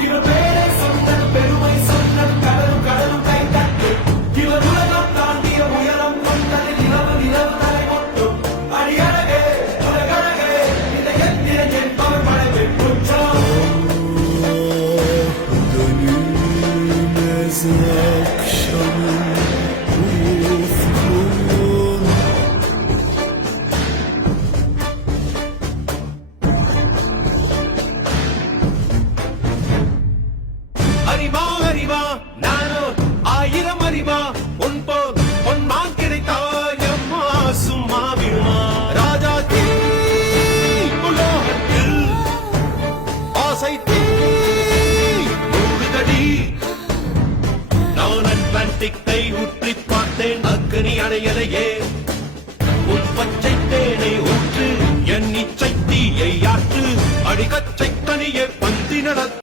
இவர் பேரை சொன்ன பெருமை சொன்ன கடலும் கடலும் கை தட்டு இவர் உலகம் தாண்டிய உயரம் கொண்டது நிலவு நிலவு தலை கொட்டும் அடியழகே உலகழகே இந்த எந்திர என்பவர் படைவை குற்றம் அறிவா அறிவா நானோ ஆயிரம் அறிவா உன் போல் பொன்மான் கிடைத்தாயம்மா சும்மா விடுமா ராஜா தீ உலோகத்தில் ஆசை தீ மூடுதடி நான் அட்லாண்டிக்கை உற்றி பார்த்தேன் அக்கனி அடையலையே உன் பச்சை தேனை ஊற்று என் இச்சை தீயை ஆற்று அடிகச்சை கனியை பந்தி நடத்த